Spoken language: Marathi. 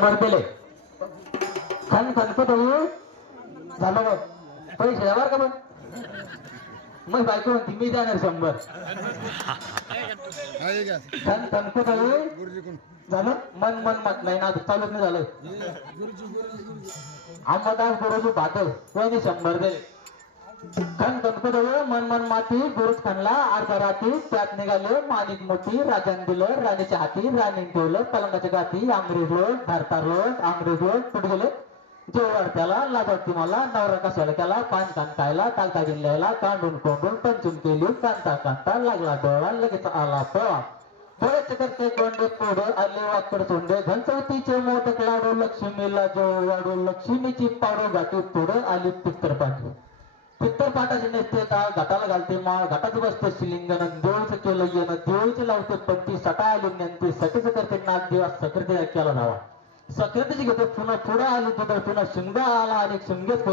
100 दिले. छान खनपत होऊ झालं बघ. पैसे द्यावर का मग बायको म्हणती मी देणार 100. छान खनपत होऊ झालं. मन मन मत नाही ना चालूच नाही झालं. अहमदास गुरुजी भादव कोणी 100 दिले. खन गणपत मन मन माती गुरुज खणला अर्धा राती त्यात निघाले माणिक मोती राजान दिलं राणीच्या हाती राणी ठेवलं पलंगाच्या गाती अंग्रेज लोक धारतार लोक अंग्रेज लोक कुठे गेले जेवढ त्याला लाजवती मला नवरा कशाला केला पान कान खायला तालता गिल्ल्याला कांडून कोंडून पंचून केली कांता कांता लागला डोळा लगेच आला पळा डोळ्याचे करते गोंडे पोडे आले वाकड सोंडे घनचवतीचे मोदक लाडू लक्ष्मीला जो वाडू लक्ष्मीची पाडू गाठी पुढे आली पित्तरपाठी पित्तरपाटाचे नेते घाटाला घालते माळ घाटात बसते शिलिंगण देऊळचं केलं येणं देऊळचे लावते पंथी सटा आली नेमते सटीचं करते नाग दिवस सकृती केला जावा सकृतीची घेते पुन्हा पुढे आली तिथं पुन्हा शिमगा आला आणि शिमगेच